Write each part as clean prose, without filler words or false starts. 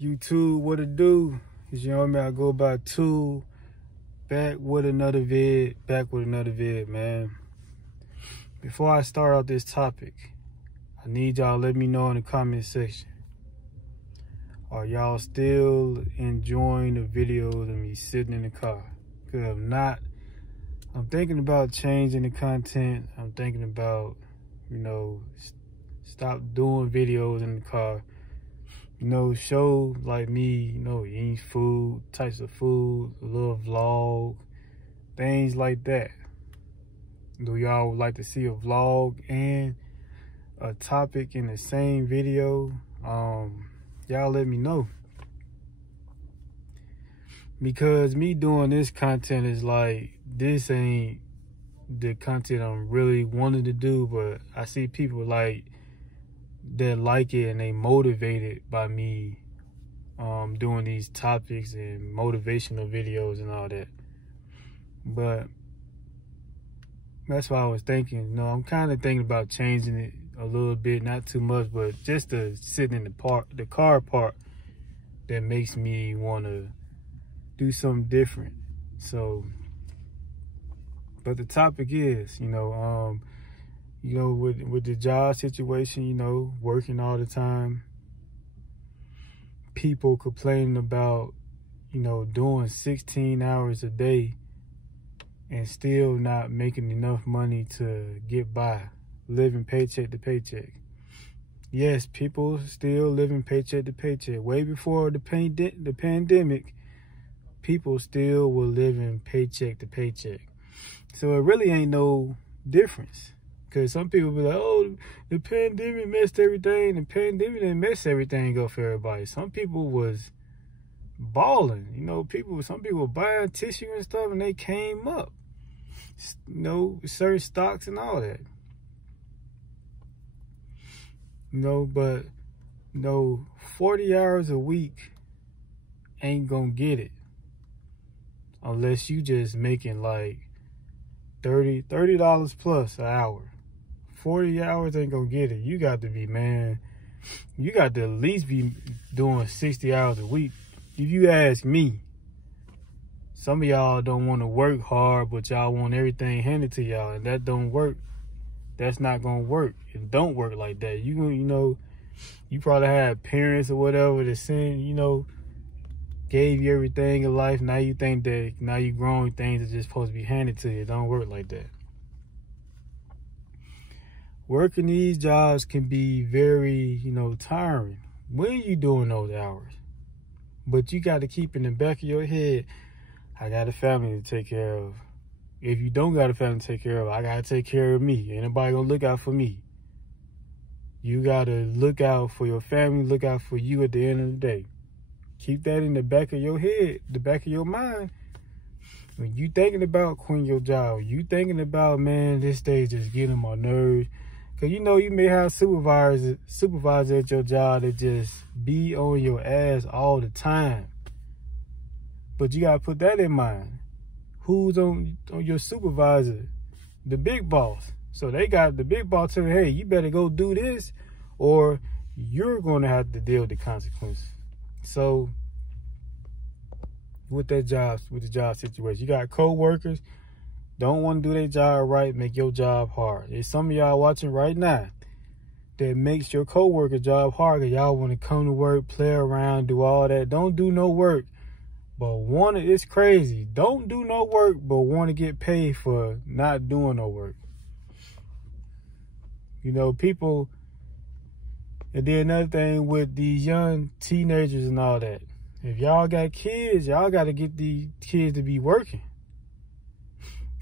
YouTube, what it do? As you know me, I go by Tool. Back with another vid, man. Before I start out this topic, I need y'all to let me know in the comment section. Are y'all still enjoying the videos of me sitting in the car? Because if not, I'm thinking about changing the content. I'm thinking about, stop doing videos in the car. Show like me, eating food, types of food, a little vlog, things like that. Do y'all would like to see a vlog and a topic in the same video? Y'all let me know. Because me doing this content is like, this ain't the content I'm really wanting to do, but I see people that like it and they motivated by me doing these topics and motivational videos and all that. But that's why I was thinking, I'm kind of thinking about changing it a little bit, not too much, but just the sitting in the car part that makes me want to do something different. So, but the topic is, with the job situation, working all the time, people complaining about, doing 16 hours a day and still not making enough money to get by, living paycheck to paycheck. Yes, people still living paycheck to paycheck. Way before the pandemic, people still were living paycheck to paycheck. So it really ain't no difference. Because some people be like, oh, the pandemic messed everything. The pandemic didn't mess everything up for everybody. Some people was balling. Some people were buying tissue and stuff and they came up. Certain stocks and all that. But 40 hours a week ain't gonna get it. Unless you just making like $30 plus an hour. 40 hours ain't gonna get it. You got to at least be doing 60 hours a week. If you ask me, some of y'all don't want to work hard, but y'all want everything handed to y'all, and that don't work. That's not gonna work. It don't work like that. You probably had parents or whatever that send, gave you everything in life. Now you think that now you grown, things are just supposed to be handed to you. It don't work like that. Working these jobs can be very, tiring when you doing those hours. But you got to keep in the back of your head, I got a family to take care of. If you don't got a family to take care of, I got to take care of me. Ain't nobody going to look out for me. You got to look out for your family, look out for you at the end of the day. Keep that in the back of your head, the back of your mind. When you thinking about quitting your job, you thinking about, man, this day just getting on my nerves. Because you may have supervisors at your job that just be on your ass all the time. But you got to put that in mind. Who's on your supervisor? The big boss. So they got the big boss telling, hey, you better go do this or you're going to have to deal with the consequences. So with the job situation, you got co-workers don't want to do their job right, make your job hard. There's some of y'all watching right now that makes your co-worker job hard because y'all want to come to work, play around, do all that. Don't do no work, but it's crazy. Don't do no work, but want to get paid for not doing no work. People, and then another thing with these young teenagers and all that. If y'all got kids, y'all got to get these kids to be working.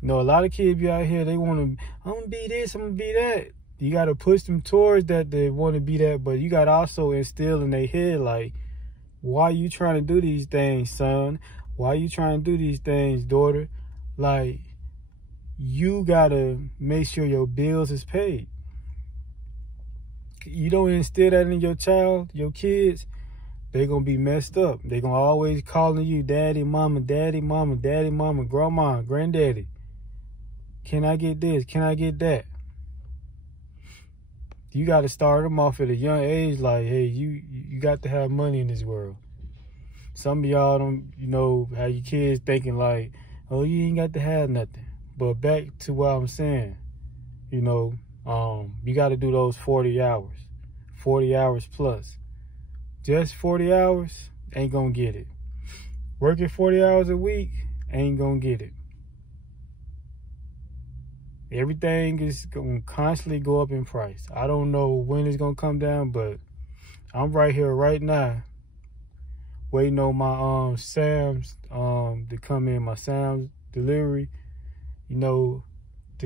A lot of kids be out here, they want to, I'm going to be this, I'm going to be that. You got to push them towards that, they want to be that, but you got to also instill in their head, like, why you trying to do these things, son? Why you trying to do these things, daughter? Like, you got to make sure your bills is paid. You don't instill that in your child, your kids, they're going to be messed up. They're going to always calling you daddy, mama, daddy, mama, daddy, mama, grandma, granddaddy. Can I get this? Can I get that? You got to start them off at a young age like, hey, you got to have money in this world. Some of y'all don't, have your kids thinking like, oh, you ain't got to have nothing. But back to what I'm saying, you got to do those 40 hours plus. Just 40 hours ain't gonna get it. Working 40 hours a week ain't gonna get it. Everything is gonna constantly go up in price. I don't know when it's gonna come down, but I'm right here right now waiting on my Sam's to come in, my Sam's delivery, to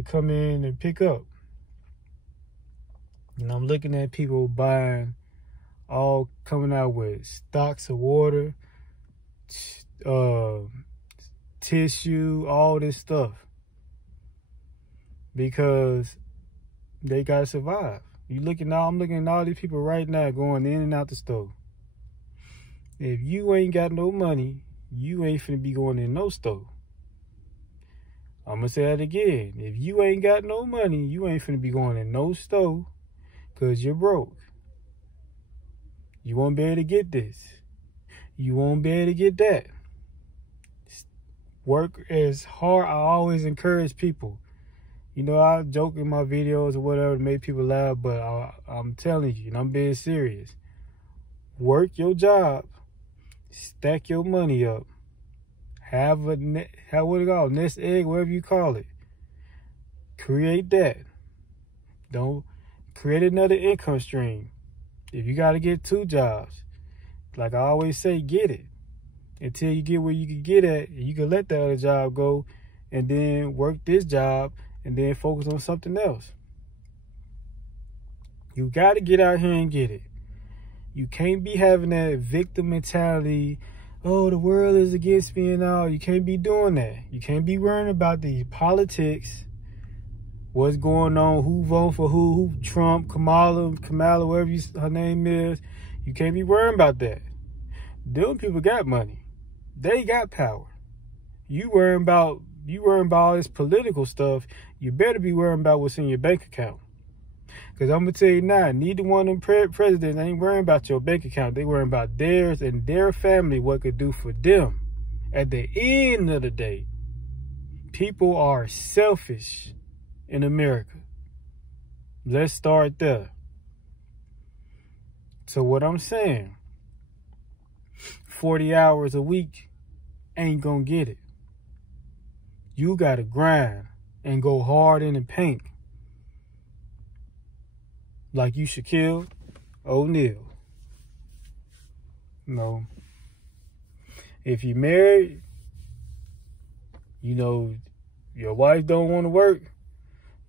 come in and pick up. And I'm looking at people buying, all coming out with stocks of water, tissue, all this stuff, because they gotta survive. I'm looking at all these people right now going in and out the store. If you ain't got no money, you ain't finna be going in no store. I'm gonna say that again. If you ain't got no money, you ain't finna be going in no store, because you're broke. You won't be able to get this. You won't be able to get that. Work as hard. I always encourage people. I joke in my videos or whatever to make people laugh, but I'm telling you, and I'm being serious. Work your job. Stack your money up. Have what do you call it? Nest egg, whatever you call it. Create that. Don't create another income stream. If you got to get 2 jobs, like I always say, get it. Until you get where you can get at, you can let the other job go and then work this job and then focus on something else. You got to get out here and get it. You can't be having that victim mentality. Oh, the world is against me and all. You can't be doing that. You can't be worrying about the politics. What's going on, who vote for who Trump, Kamala, whatever her name is. You can't be worrying about that. Them people got money. They got power. You worrying about all this political stuff. You better be worrying about what's in your bank account. Because I'm going to tell you now, neither one of them presidents ain't worrying about your bank account. They worrying about theirs and their family, what it could do for them. At the end of the day, people are selfish in America. Let's start there. So what I'm saying, 40 hours a week ain't gonna get it. You gotta grind and go hard in the paint. Like you Shaquille O'Neal. If you married, your wife don't want to work,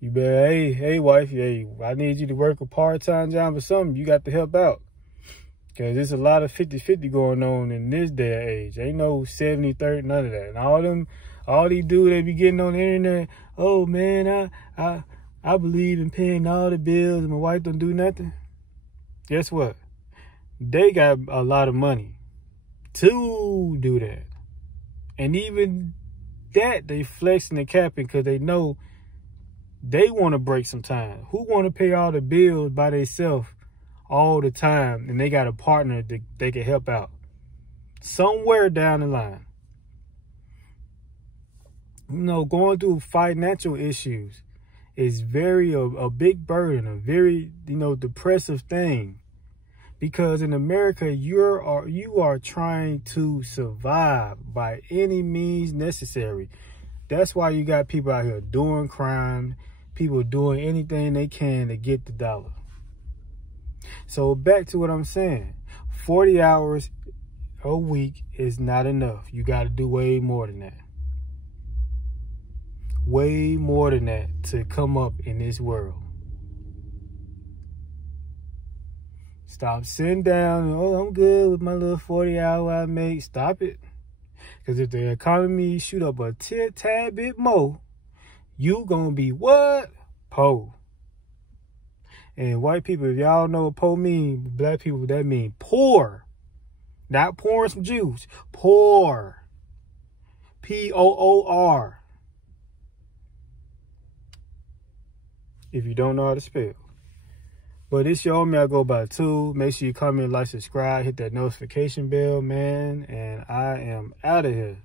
you better, hey wife, I need you to work a part-time job or something. You got to help out. Because there's a lot of 50-50 going on in this day and age. Ain't no 70-30, none of that. And all these dudes, they be getting on the internet, oh man, I believe in paying all the bills and my wife don't do nothing. Guess what? They got a lot of money to do that. And even that, they flexing and capping because they know they want to break some time. Who want to pay all the bills by themselves all the time and they got a partner that they can help out somewhere down the line? Going through financial issues is a big burden, a very, depressive thing. Because in America, you are trying to survive by any means necessary. That's why you got people out here doing crime, people doing anything they can to get the dollar. So back to what I'm saying. 40 hours a week is not enough. You got to do way more than that. Way more than that to come up in this world. Stop sitting down and, I'm good with my little 40 hour I make. Stop it. Because if the economy shoot up a tad bit more, you gonna be what? Po. And white people, if y'all know what po mean, black people, that mean poor. Not pouring some juice. Poor. P-O-O-R. If you don't know how to spell. But it's your homie, I go by 2. Make sure you comment, like, subscribe, hit that notification bell, man. And I am out of here.